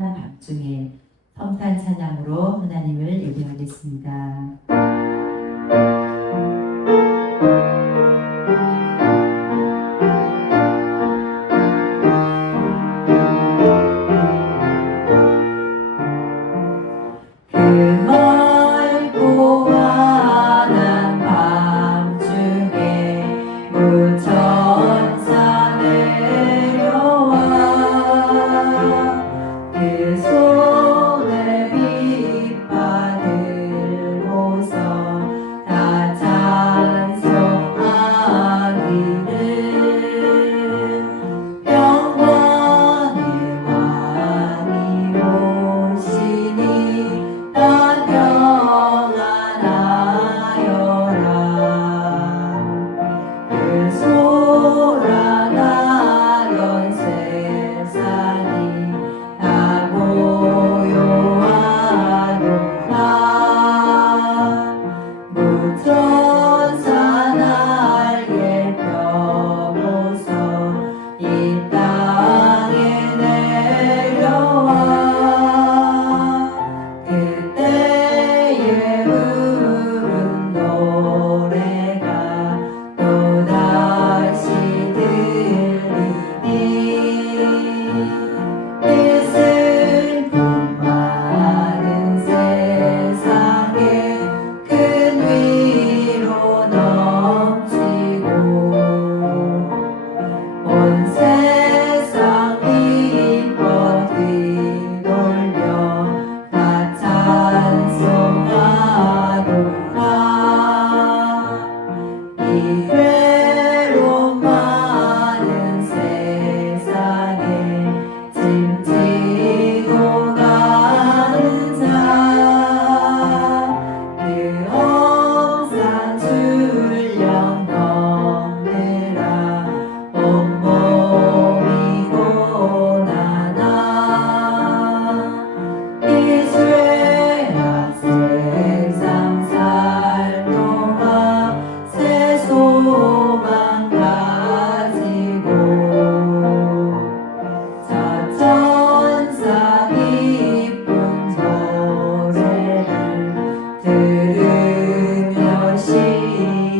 밤중에 성탄 찬양으로 하나님을 예배하겠습니다.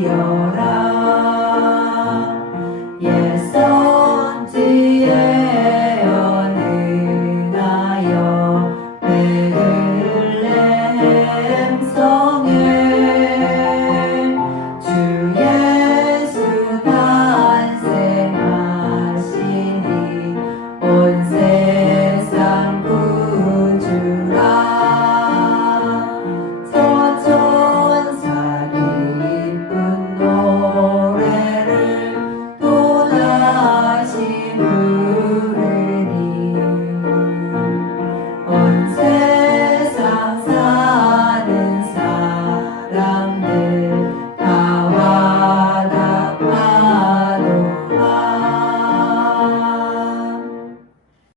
Savior.